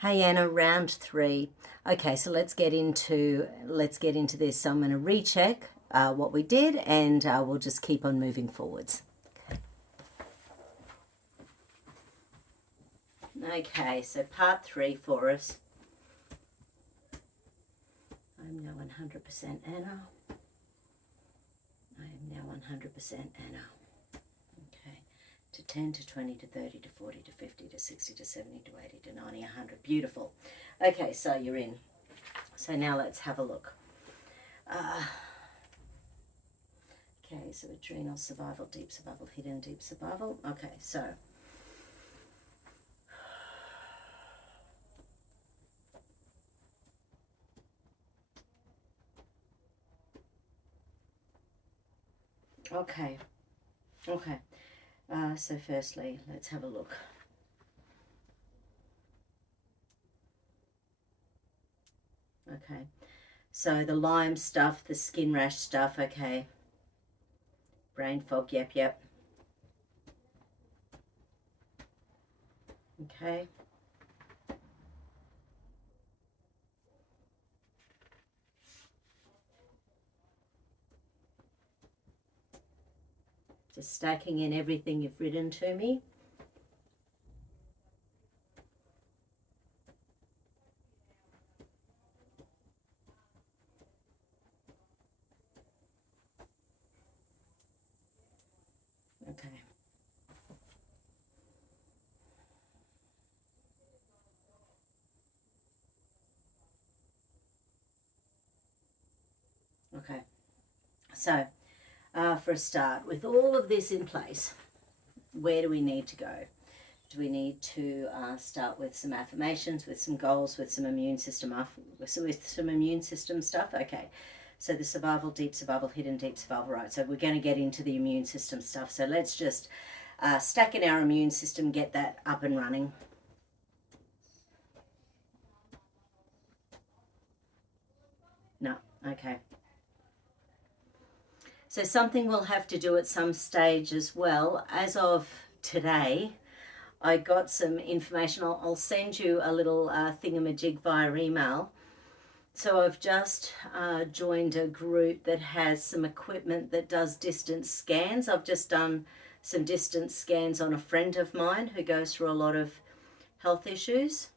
Hey Anna, round 3. Okay, so let's get into this. So I'm going to recheck what we did, and we'll just keep on moving forwards. Okay, so part 3 for us. I'm now 100% Anna. I am now 100% Anna. Okay, to 10 to 20 to 30 to 40 to 50 to 60 to 70 to 80 to 90, 100. Beautiful. Okay, so you're in. So now let's have a look. Okay, so adrenal, survival, deep survival, hidden deep survival. Okay, so okay. So firstly, let's have a look. Okay, so the Lyme stuff, the skin rash stuff, okay. Brain fog, yep. Okay. Just stacking in everything you've written to me. Okay. Okay. So, for a start, with all of this in place, where do we need to go? Do we need to start with some affirmations, with some goals, with some immune system stuff? Okay. So the survival, deep survival, hidden deep survival, right? So we're going to get into the immune system stuff. So let's just stack in our immune system, get that up and running. No, okay. So something we'll have to do at some stage as well. As of today, I got some information. I'll send you a little thingamajig via email. So I've just joined a group that has some equipment that does distance scans. I've just done some distance scans on a friend of mine who goes through a lot of health issues.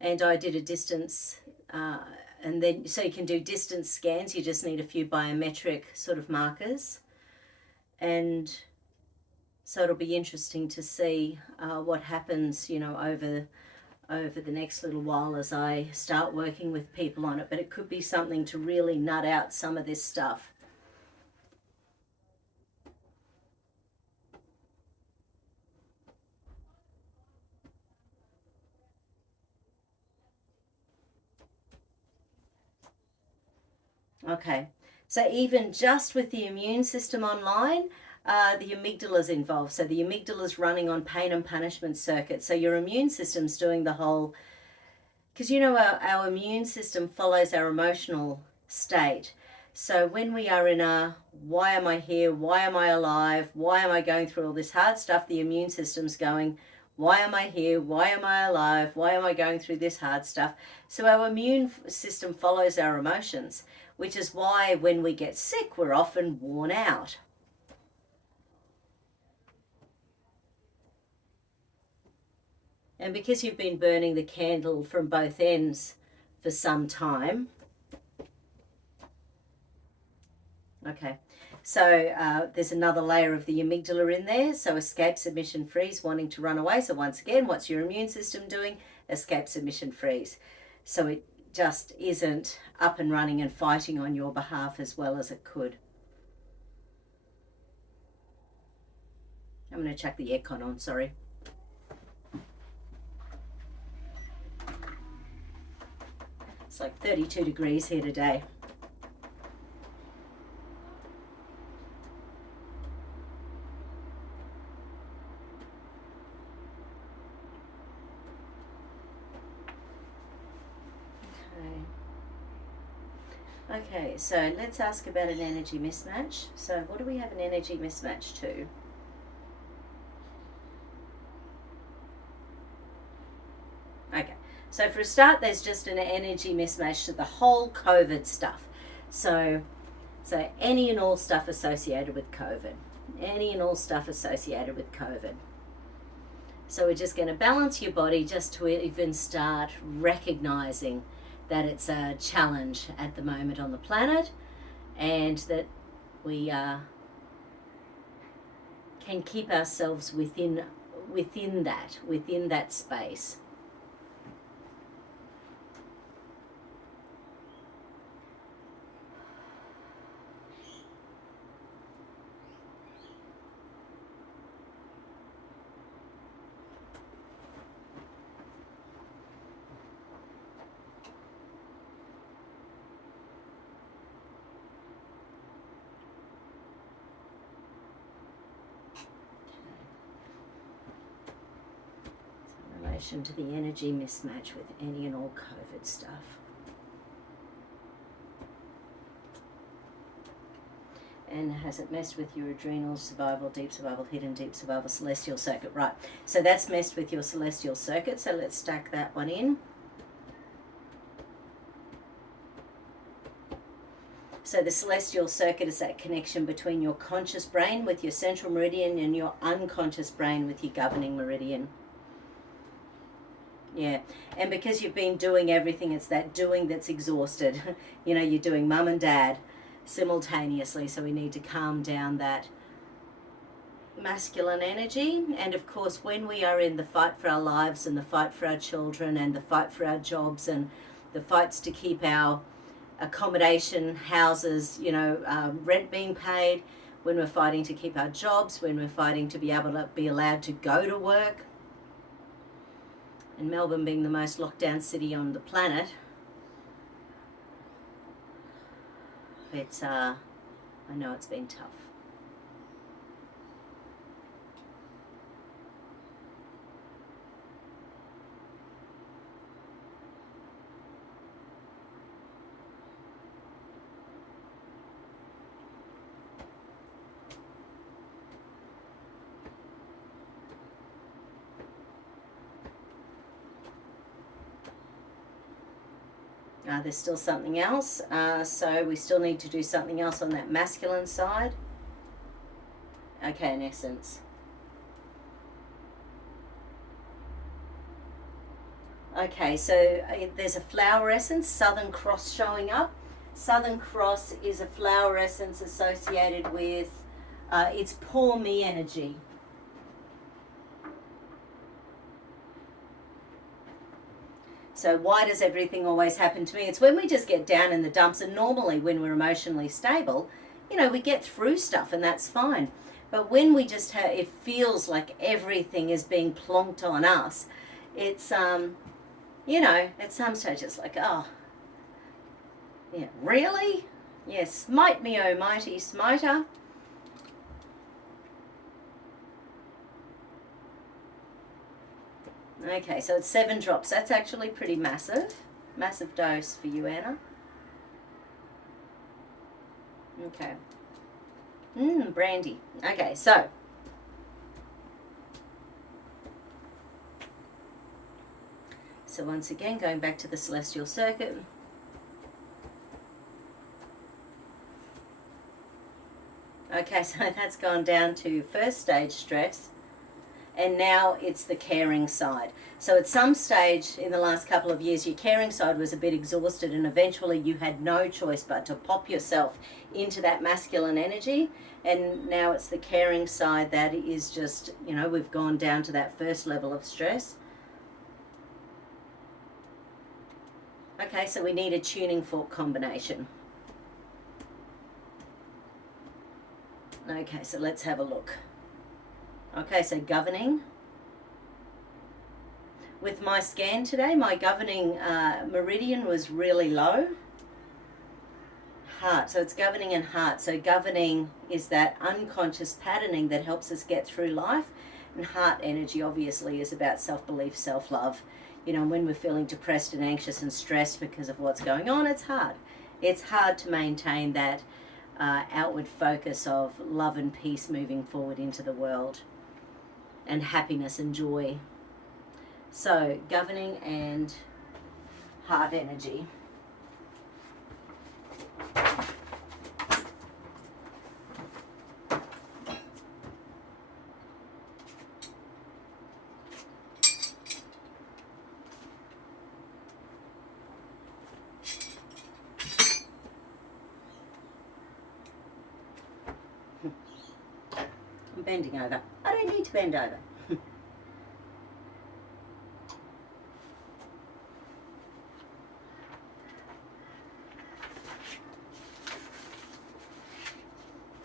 And I did a distance, and then so you can do distance scans. You just need a few biometric sort of markers. And so it'll be interesting to see what happens, over the next little while as I start working with people on it. But it could be something to really nut out some of this stuff. Okay, so even just with the immune system online, the amygdala's involved. So the amygdala's running on pain and punishment circuit. So your immune system's doing the whole, because our immune system follows our emotional state. So when we are in a why am I here, why am I alive, why am I going through all this hard stuff, the immune system's going, why am I here, why am I alive, why am I going through this hard stuff. So our immune system follows our emotions, which is why when we get sick we're often worn out. And because you've been burning the candle from both ends for some time. Okay, so there's another layer of the amygdala in there. So escape, submission, freeze, wanting to run away. So once again, what's your immune system doing? Escape, submission, freeze. So it just isn't up and running and fighting on your behalf as well as it could. I'm going to chuck the aircon on, sorry. It's like 32 degrees here today. Okay, so let's ask about an energy mismatch. So what do we have an energy mismatch to? So for a start, there's just an energy mismatch to the whole COVID stuff. So any and all stuff associated with COVID. Any and all stuff associated with COVID. So we're just going to balance your body just to even start recognizing that it's a challenge at the moment on the planet, and that we can keep ourselves within that space. To the energy mismatch with any and all COVID stuff. And has it messed with your adrenal, survival, deep survival, hidden deep survival, celestial circuit? Right, so that's messed with your celestial circuit, so let's stack that one in. So the celestial circuit is that connection between your conscious brain with your central meridian and your unconscious brain with your governing meridian. Yeah, and because you've been doing everything, it's that doing that's exhausted. You know, you're doing mum and dad simultaneously, so we need to calm down that masculine energy. And of course, when we are in the fight for our lives and the fight for our children and the fight for our jobs and the fights to keep our accommodation, houses, rent being paid, when we're fighting to keep our jobs, when we're fighting to be able to be allowed to go to work, and Melbourne being the most locked down city on the planet, it's I know it's been tough. There's still something else, so we still need to do something else on that masculine side. Okay, in essence. Okay, so there's a flower essence, Southern Cross, showing up. Southern Cross is a flower essence associated with it's poor me energy. So why does everything always happen to me? It's when we just get down in the dumps, and normally when we're emotionally stable, we get through stuff and that's fine. But when we just it feels like everything is being plonked on us, it's, at some stage it's like, oh, yeah, really? Yes, smite me, oh mighty smiter. Okay, so it's 7 drops. That's actually pretty massive. Massive dose for you, Anna. Okay. Brandy. Okay, so once again, going back to the celestial circuit. Okay, so that's gone down to first stage stress. And now it's the caring side. So at some stage in the last couple of years, your caring side was a bit exhausted, and eventually you had no choice but to pop yourself into that masculine energy. And now it's the caring side that is just, we've gone down to that first level of stress. Okay, so we need a tuning fork combination. Okay, so let's have a look. Okay, so governing. With my scan today, my governing meridian was really low. Heart, so it's governing and heart. So governing is that unconscious patterning that helps us get through life. And heart energy obviously is about self-belief, self-love. When we're feeling depressed and anxious and stressed because of what's going on, it's hard. It's hard to maintain that outward focus of love and peace moving forward into the world, and happiness and joy. So governing and heart energy. I'm bending over. I don't need to bend over.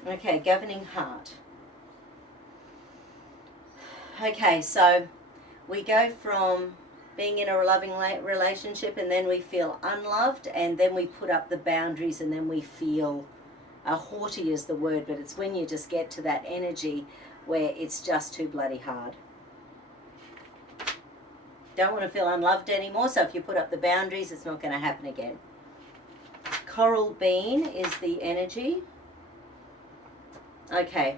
Okay, governing heart. Okay, so we go from being in a loving relationship, and then we feel unloved, and then we put up the boundaries, and then we feel haughty is the word, but it's when you just get to that energy where it's just too bloody hard. Don't want to feel unloved anymore, so if you put up the boundaries, it's not going to happen again. Coral bean is the energy. Okay,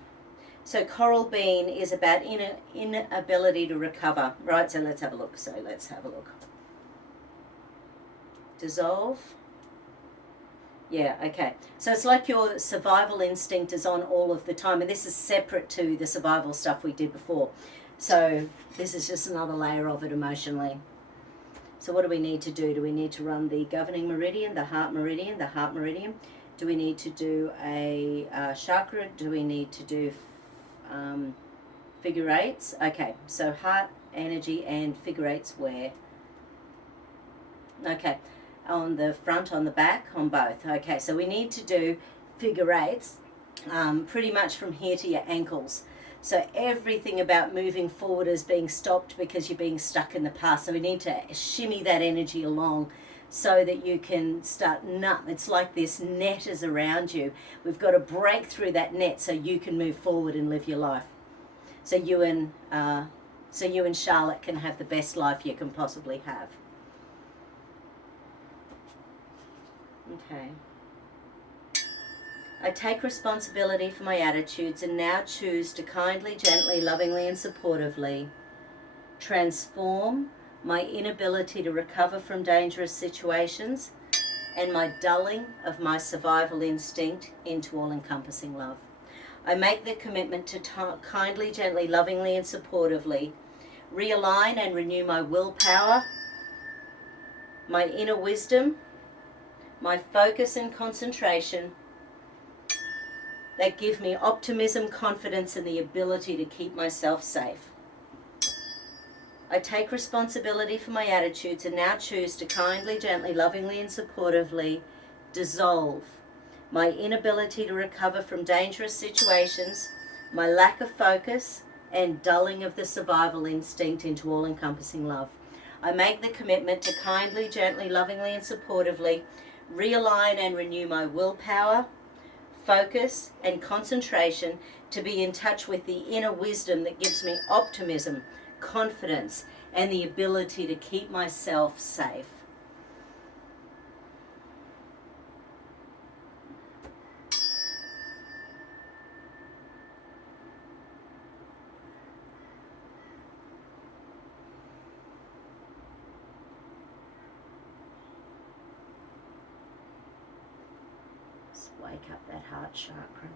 so coral bean is about inability to recover, right? So let's have a look. Dissolve. Yeah, okay. So it's like your survival instinct is on all of the time, and this is separate to the survival stuff we did before. So this is just another layer of it emotionally. So what do we need to do? Do we need to run the governing meridian, the heart meridian, Do we need to do a chakra? Do we need to do figure eights? Okay, so heart, energy, and figure eights where? Okay, on the front, on the back, on both. Okay, so we need to do figure eights pretty much from here to your ankles. So everything about moving forward is being stopped because you're being stuck in the past. So we need to shimmy that energy along so that you can start it's like this net is around you. We've got to break through that net so you can move forward and live your life. So you and Charlotte can have the best life you can possibly have. Okay. I take responsibility for my attitudes and now choose to kindly, gently, lovingly, and supportively transform my inability to recover from dangerous situations and my dulling of my survival instinct into all-encompassing love. I make the commitment to kindly, gently, lovingly, and supportively realign and renew my willpower, my inner wisdom, my focus and concentration that give me optimism, confidence, and the ability to keep myself safe. I take responsibility for my attitudes and now choose to kindly, gently, lovingly, and supportively dissolve my inability to recover from dangerous situations, my lack of focus, and dulling of the survival instinct into all-encompassing love. I make the commitment to kindly, gently, lovingly, and supportively realign and renew my willpower, focus, and concentration to be in touch with the inner wisdom that gives me optimism, confidence, and the ability to keep myself safe. Just wake up that heart chakra.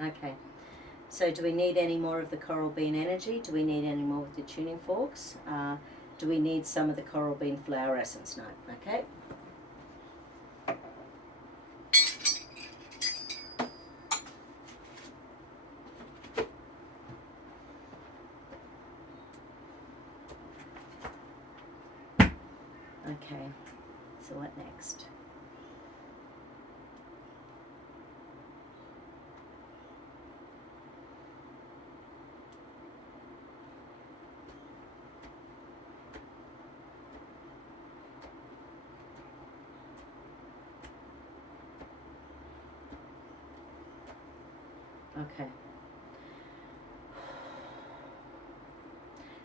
Okay, so do we need any more of the coral bean energy? Do we need any more with the tuning forks? Do we need some of the coral bean flower essence? No. Okay. Okay, so what next? Okay.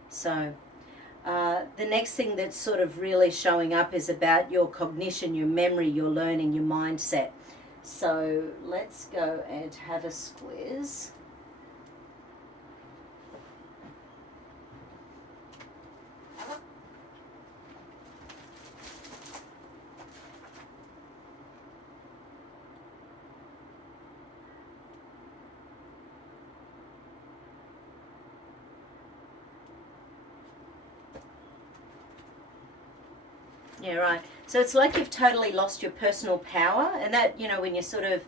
So The next thing that's sort of really showing up is about your cognition, your memory, your learning, your mindset. So let's go and have a squiz. Yeah, right. So it's like you've totally lost your personal power, and that, you know, when you sort of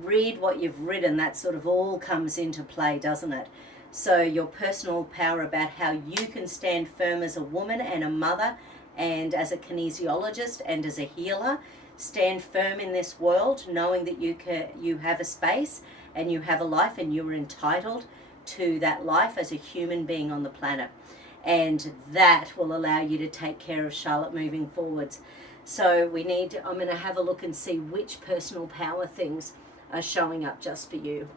read what you've written, that sort of all comes into play, doesn't it? So your personal power about how you can stand firm as a woman and a mother and as a kinesiologist and as a healer, stand firm in this world, knowing that you have a space and you have a life and you're entitled to that life as a human being on the planet. And that will allow you to take care of Charlotte moving forwards. So I'm going to have a look and see which personal power things are showing up just for you.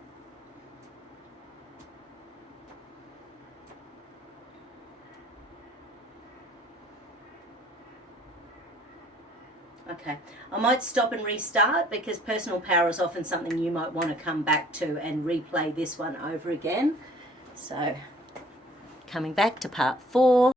Okay, I might stop and restart because personal power is often something you might want to come back to and replay this one over again. So coming back to part 4.